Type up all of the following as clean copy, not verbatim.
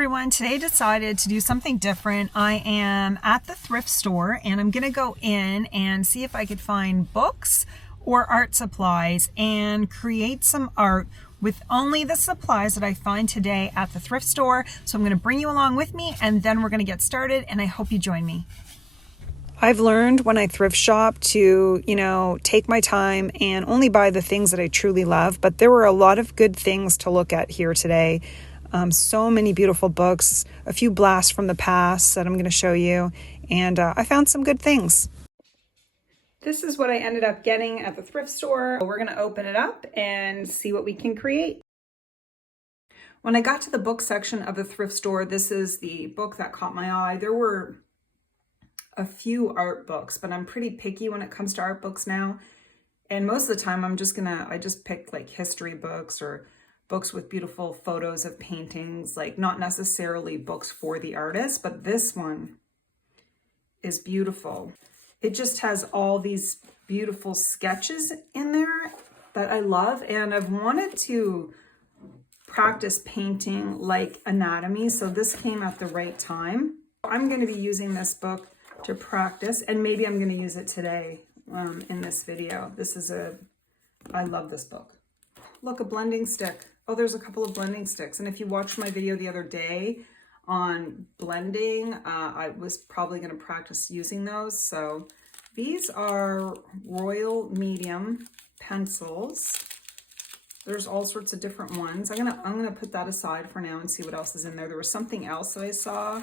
Everyone, today I decided to do something different. I am at the thrift store and I'm gonna go in and see if I could find books or art supplies and create some art with only the supplies that I find today at the thrift store. So I'm gonna bring you along with me and then we're gonna get started, and I hope you join me. I've learned when I thrift shop to, take my time and only buy the things that I truly love, but there were a lot of good things to look at here today. So many beautiful books, a few blasts from the past that I'm going to show you, and I found some good things. This is what I ended up getting at the thrift store. We're going to open it up and see what we can create. When I got to the book section of the thrift store, this is the book that caught my eye. There were a few art books, but I'm pretty picky when it comes to art books now. And most of the time I just pick like history books or books with beautiful photos of paintings, like not necessarily books for the artist, but this one is beautiful. It just has all these beautiful sketches in there that I love, and I've wanted to practice painting like anatomy, so this came at the right time. I'm going to be using this book to practice, and maybe I'm going to use it today in this video. I love this book. Look, a blending stick. Oh, there's a couple of blending sticks. And if you watched my video the other day on blending, I was probably going to practice using those. So these are Royal Medium pencils. There's all sorts of different ones. I'm gonna put that aside for now and see what else is in there. There was something else that I saw.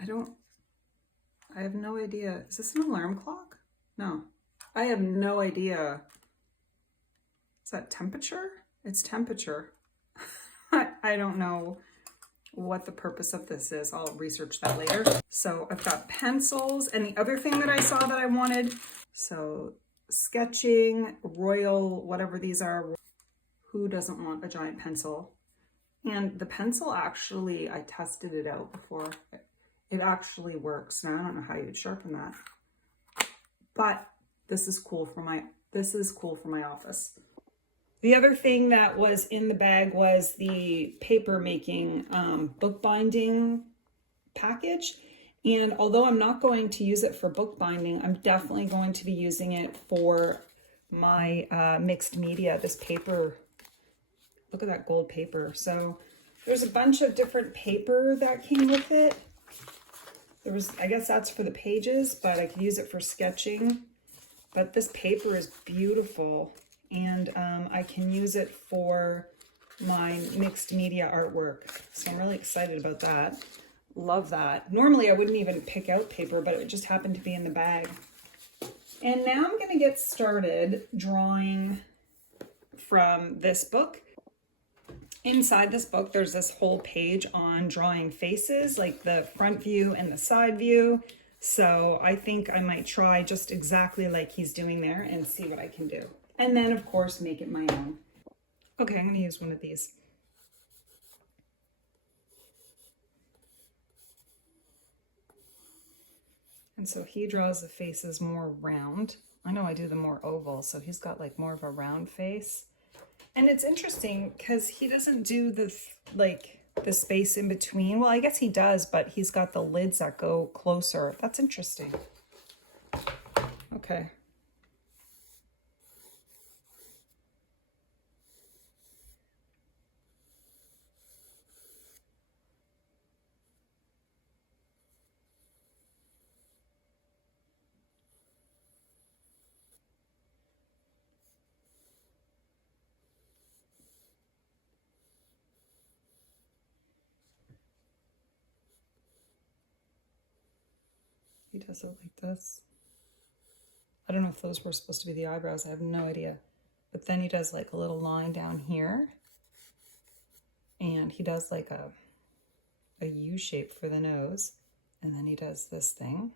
I have no idea. Is this an alarm clock? No, I have no idea. Is that temperature? It's temperature. I don't know what the purpose of this is. I'll research that later. So I've got pencils, and the other thing that I saw that I wanted, so sketching, royal, whatever these are. Who doesn't want a giant pencil? And the pencil actually, I tested it out before. It actually works. Now I don't know how you'd sharpen that, but this is cool for my office. The other thing that was in the bag was the paper making bookbinding package. And although I'm not going to use it for bookbinding, I'm definitely going to be using it for my mixed media. This paper, look at that gold paper. So there's a bunch of different paper that came with it. I guess that's for the pages, but I could use it for sketching. But this paper is beautiful. And I can use it for my mixed media artwork. So I'm really excited about that. Love that. Normally I wouldn't even pick out paper, but it just happened to be in the bag. And now I'm gonna get started drawing from this book. Inside this book, there's this whole page on drawing faces, like the front view and the side view. So I think I might try just exactly like he's doing there and see what I can do. And then, of course, make it my own. Okay, I'm going to use one of these. And so he draws the faces more round. I know I do them more oval, so he's got like more of a round face. And it's interesting because he doesn't do the space in between. Well, I guess he does, but he's got the lids that go closer. That's interesting. Okay. He does it like this. I don't know if those were supposed to be the eyebrows. I have no idea. But then he does like a little line down here. And he does like a U shape for the nose. And then he does this thing,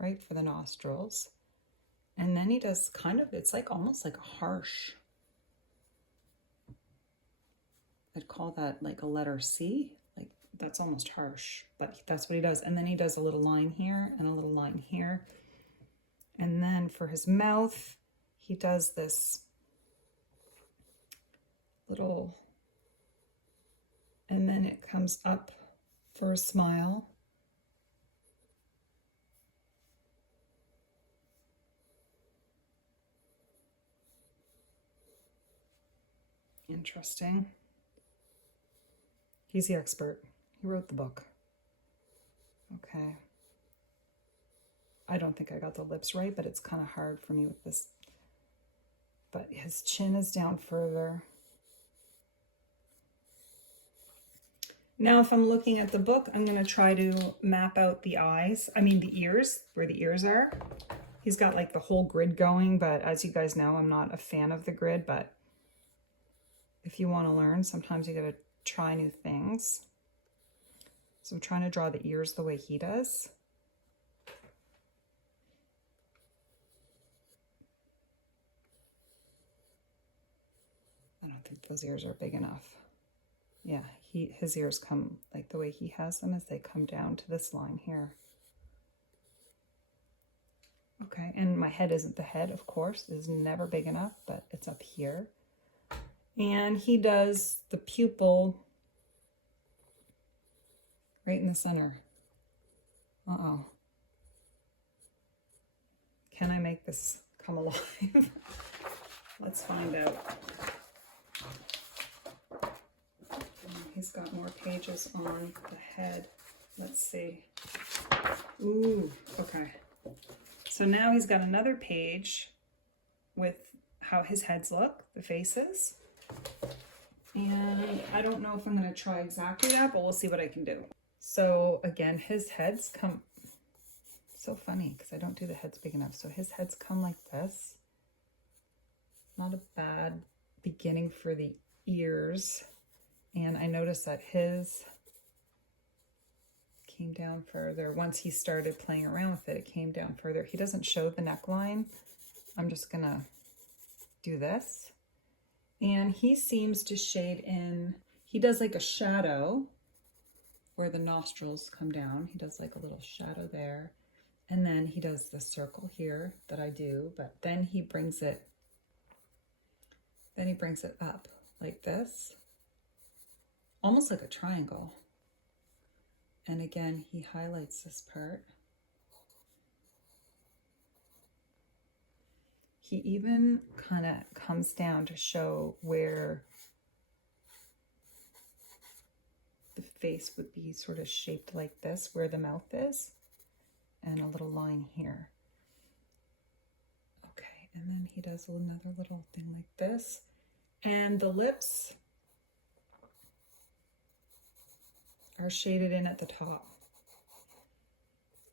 right, for the nostrils. And then he does it's like almost like a harsh. I'd call that like a letter C. Like that's almost harsh, but that's what he does. And then he does a little line here and a little line here. And then for his mouth, he does this little And then it comes up for a smile. Interesting. He's the expert. He wrote the book. Okay. I don't think I got the lips right, but it's kind of hard for me with this. But his chin is down further. Now, if I'm looking at the book, I'm going to try to map out the eyes. I mean, the ears, where the ears are. He's got like the whole grid going, but as you guys know, I'm not a fan of the grid, but if you want to learn, sometimes you got to try new things. So I'm trying to draw the ears the way he does. I don't think those ears are big enough. Yeah, his ears come like the way he has them, as they come down to this line here. Okay, and my head isn't the head, of course. It is never big enough, but it's up here. And he does the pupil right in the center. Uh-oh. Can I make this come alive? Let's find out. He's got more pages on the head. Let's see. Ooh, okay. So now he's got another page with how his heads look, the faces. And I don't know if I'm going to try exactly that, but we'll see what I can do. So again, his heads come, so funny because I don't do the heads big enough. So his heads come like this. Not a bad beginning for the ears. And I noticed that his came down further. Once he started playing around with it, it came down further. He doesn't show the neckline. I'm just gonna do this. And he seems to shade in, he does like a shadow where the nostrils come down. He does like a little shadow there. And then he does the circle here that I do, but then he brings it up like this, almost like a triangle. And again, he highlights this part. He even kind of comes down to show where the face would be sort of shaped like this, where the mouth is, and a little line here. Okay, and then he does another little thing like this. And the lips are shaded in at the top.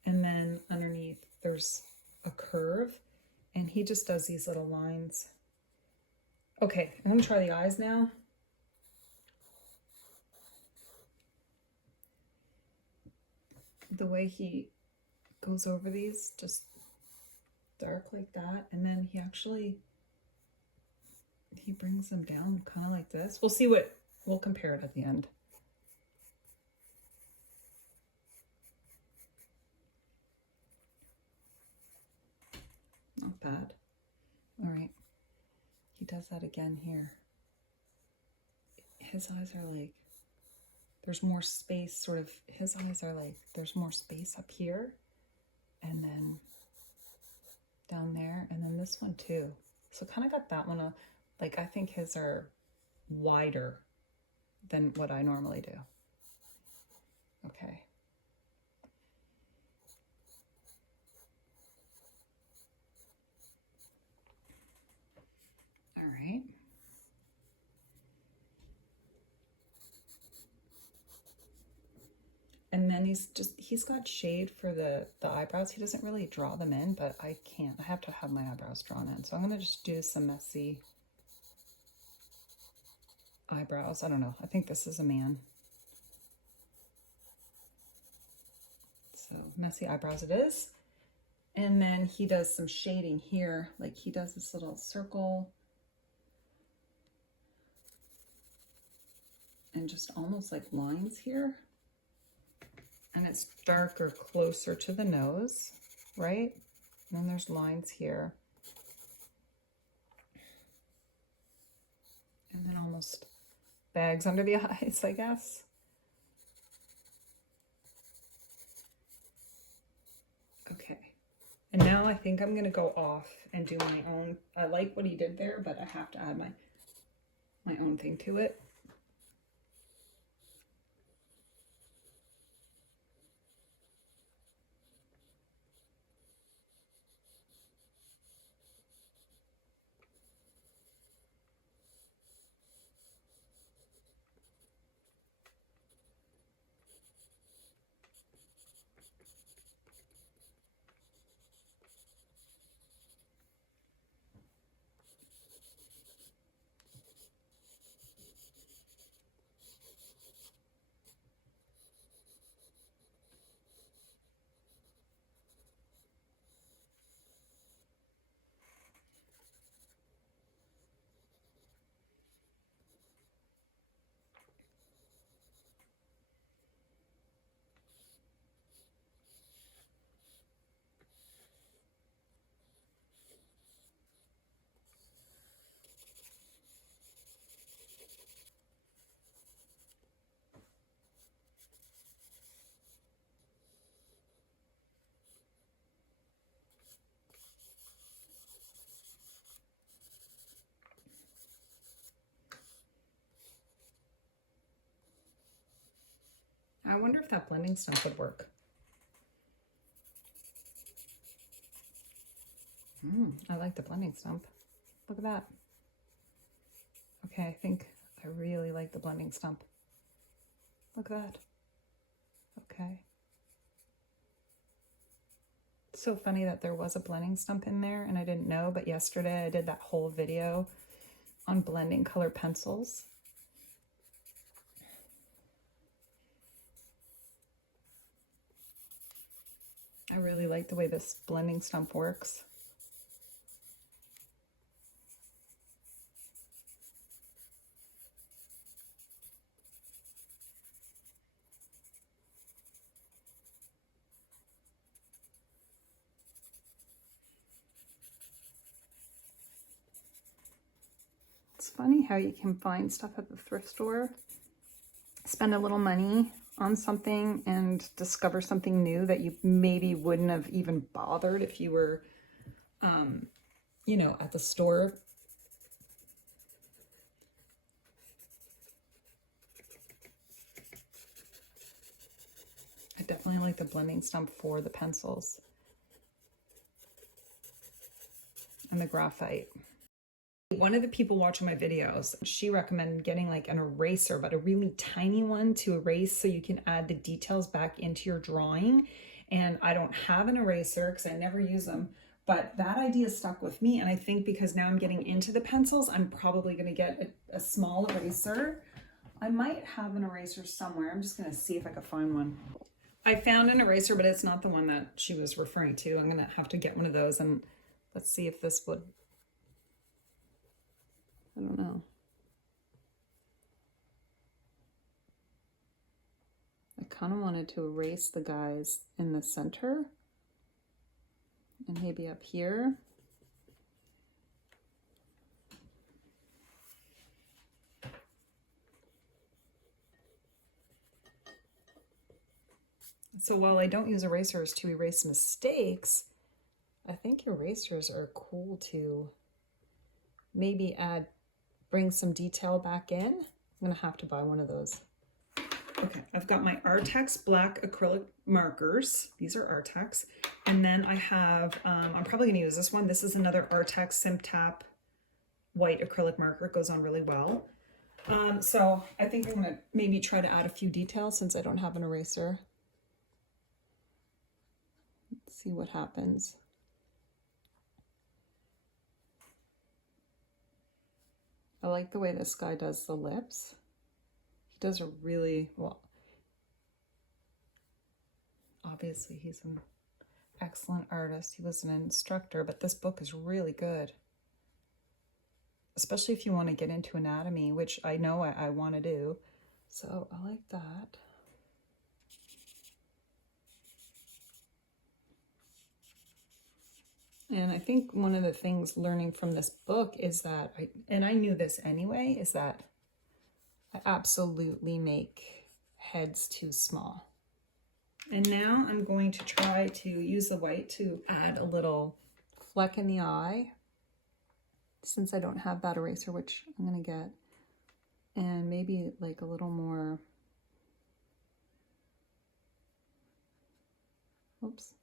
And then underneath there's a curve, and he just does these little lines. Okay, I'm gonna try the eyes now. The way he goes over these, just dark like that, and then he brings them down kind of like this. We'll see what, we'll compare it at the end. Not bad. All right. He does that again here. His eyes are like, there's more space, sort of, his eyes are like, there's more space up here, and then down there, and then this one too. So kind of got that one, like I think his are wider than what I normally do. Okay. All right. And then he's got shade for the eyebrows. He doesn't really draw them in, but I can't. I have to have my eyebrows drawn in. So I'm going to just do some messy eyebrows. I don't know. I think this is a man. So messy eyebrows it is. And then he does some shading here. Like he does this little circle. And just almost like lines here. And it's darker closer to the nose, right? And then there's lines here. And then almost bags under the eyes, I guess. And now I think I'm gonna go off and do my own. I like what he did there, but I have to add my own thing to it. I wonder if that blending stump would work. I like the blending stump. Look at that. Okay, I think I really like the blending stump. Look at that. Okay. It's so funny that there was a blending stump in there and I didn't know, but yesterday I did that whole video on blending color pencils. I really like the way this blending stump works. It's funny how you can find stuff at the thrift store, spend a little money on something and discover something new that you maybe wouldn't have even bothered if you were, you know, at the store. I definitely like the blending stump for the pencils and the graphite. One of the people watching my videos, she recommended getting like an eraser, but a really tiny one to erase so you can add the details back into your drawing. And I don't have an eraser because I never use them, but that idea stuck with me. And I think because now I'm getting into the pencils, I'm probably going to get a small eraser. I might have an eraser somewhere. I'm just going to see if I can find one. I found an eraser, but it's not the one that she was referring to. I'm going to have to get one of those, and let's see if this would, I don't know. I kind of wanted to erase the guys in the center and maybe up here. So while I don't use erasers to erase mistakes, I think erasers are cool to maybe bring some detail back in. I'm gonna have to buy one of those. Okay, I've got my Artex black acrylic markers. These are Artex. And then I have, I'm probably gonna use this one. This is another Artex Sim Tap white acrylic marker. It goes on really well. So I think I'm gonna maybe try to add a few details since I don't have an eraser. Let's see what happens. I like the way this guy does the lips. He does a really well. Obviously, he's an excellent artist. He was an instructor, but this book is really good. Especially if you want to get into anatomy, which I know I want to do. So I like that. And I think one of the things learning from this book is that, and I knew this anyway, is that I absolutely make heads too small. And now I'm going to try to use the white to add a little fleck in the eye, since I don't have that eraser, which I'm going to get. And maybe like a little more, oops.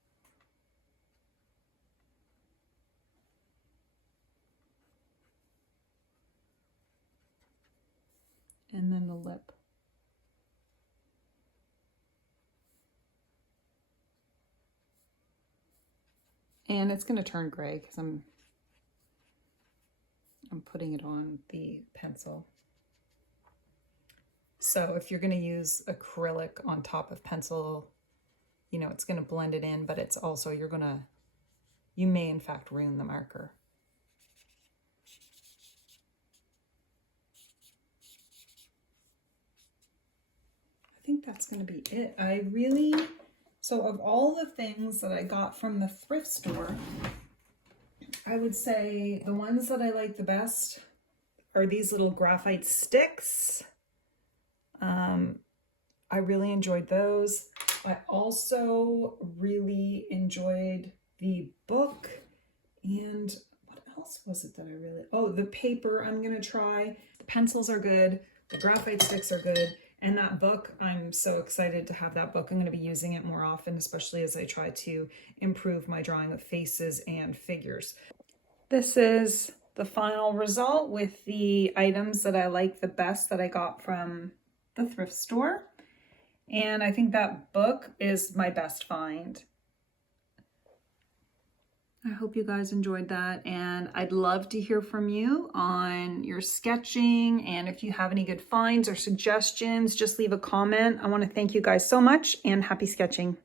And then the lip. And it's going to turn gray because I'm putting it on the pencil. So if you're going to use acrylic on top of pencil, you know, it's going to blend it in, but it's also, you may in fact ruin the marker. I think that's going to be it. So of all the things that I got from the thrift store, I would say the ones that I like the best are these little graphite sticks. I really enjoyed those. I also really enjoyed the book, and what else was it that I really, oh, the paper I'm gonna try. The pencils are good, the graphite sticks are good, and that book, I'm so excited to have that book. I'm gonna be using it more often, especially as I try to improve my drawing of faces and figures. This is the final result with the items that I like the best that I got from the thrift store. And I think that book is my best find. I hope you guys enjoyed that, and I'd love to hear from you on your sketching, and if you have any good finds or suggestions, just leave a comment. I want to thank you guys so much, and happy sketching.